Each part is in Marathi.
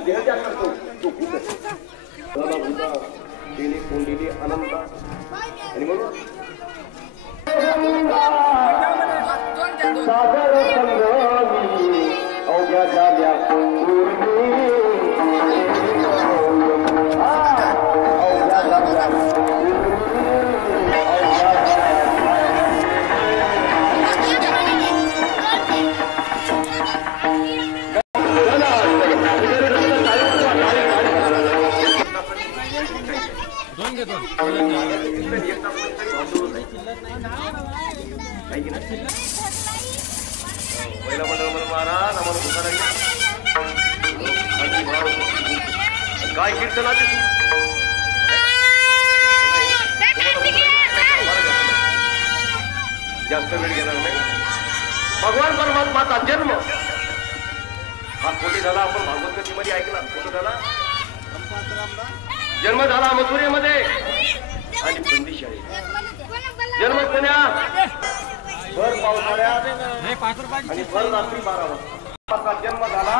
आणि देह त्याग करतो तो खूप भूता देणे कोंडिले अनंत आणि म्हणून सागर संगमी अवघ्या झाल्या महिला मंडळ महाराज आम्हाला काय कीर्तनाचे जास्त वेळ घेणार नाही. भगवान परमात्माचा जन्म हा कोटी झाला. आपण भागवत कथेमध्ये ऐकला. कुठं झाला जन्म? झाला मथुरेमध्ये आणि बंदीशाळी. जन्म कोण्या भर पावसाळ्यात आणि भर रात्री 12 वाजता जन्म झाला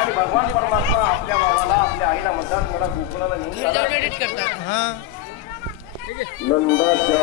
आणि भगवान परमात्मा आपल्या भावाला आपल्या आईला म्हणतात मला गोकुळाला नेऊन नंदाच्या